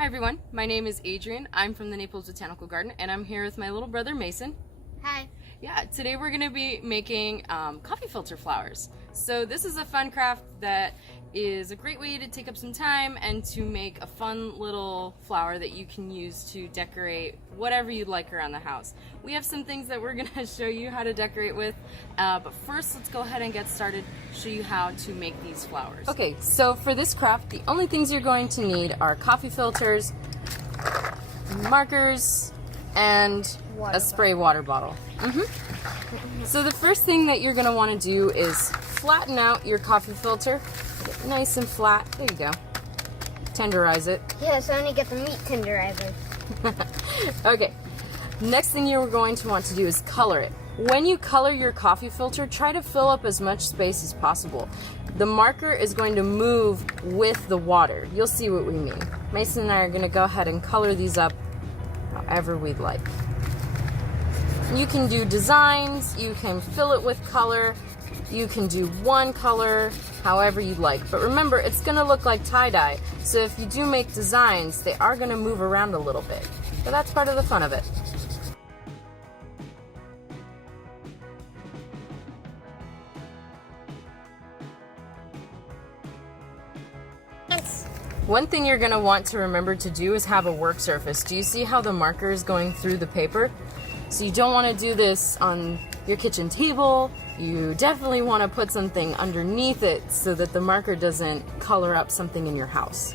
Hi everyone, my name is Adrian. I'm from the Naples Botanical Garden and I'm here with my little brother Mason. Hi. Yeah, today we're going to be making coffee filter flowers. So this is a fun craft that is a great way to take up some time and to make a fun little flower that you can use to decorate whatever you'd like around the house. We have some things that we're going to show you how to decorate with, but first let's go ahead and get started, show you how to make these flowers. Okay, so for this craft, the only things you're going to need are coffee filters, markers, and a spray water bottle. So the first thing that you're going to want to do is flatten out your coffee filter. Get it nice and flat. There you go. Tenderize it. Yes, I only get the meat tenderizer. Okay. Next thing you're going to want to do is color it. When you color your coffee filter, try to fill up as much space as possible. The marker is going to move with the water. You'll see what we mean. Mason and I are going to go ahead and color these up however we'd like. You can do designs, you can fill it with color, you can do one color, however you'd like. But remember, it's going to look like tie-dye, so if you do make designs, they are going to move around a little bit. But that's part of the fun of it. One thing you're going to want to remember to do is have a work surface. Do you see how the marker is going through the paper? So you don't want to do this on your kitchen table. You definitely want to put something underneath it so that the marker doesn't color up something in your house.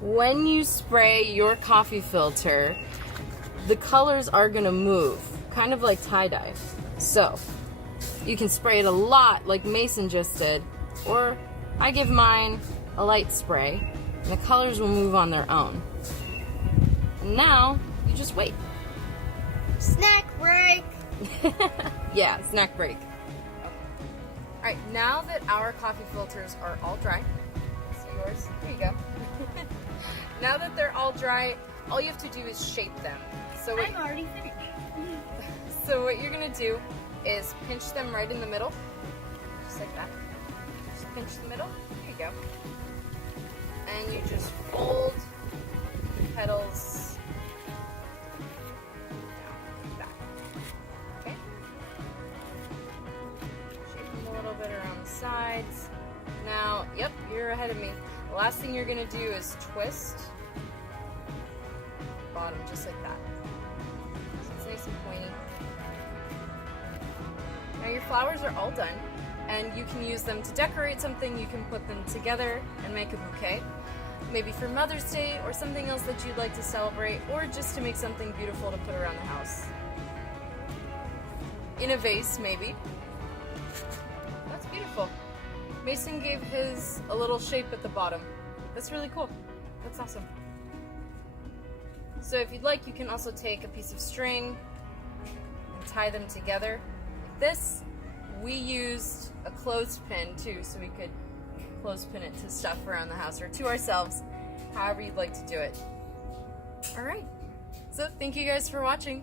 When you spray your coffee filter, the colors are going to move, kind of like tie-dye. So you can spray it a lot like Mason just did, or I give mine a light spray, and the colors will move on their own. And now, you just wait. Snack break! Yeah, snack break. Alright, now that our coffee filters are all dry, see yours? There you go. Now that they're all dry, all you have to do is shape them. So I'm already finished. So what you're going to do is pinch them right in the middle, just like that. Just pinch the middle. There you go. And you just fold the petals down, back. Okay? Shape them a little bit around the sides. Now, yep, you're ahead of me. The last thing you're going to do is twist the bottom just like that. So it's nice and pointy. Now your flowers are all done, and you can use them to decorate something. You can put them together and make a bouquet, maybe for Mother's Day or something else that you'd like to celebrate, or just to make something beautiful to put around the house. In a vase, maybe. That's beautiful. Mason gave his a little shape at the bottom. That's really cool. That's awesome. So if you'd like, you can also take a piece of string and tie them together. This, we used a clothespin too, so we could clothespin it to stuff around the house or to ourselves, however you'd like to do it. Alright, so thank you guys for watching.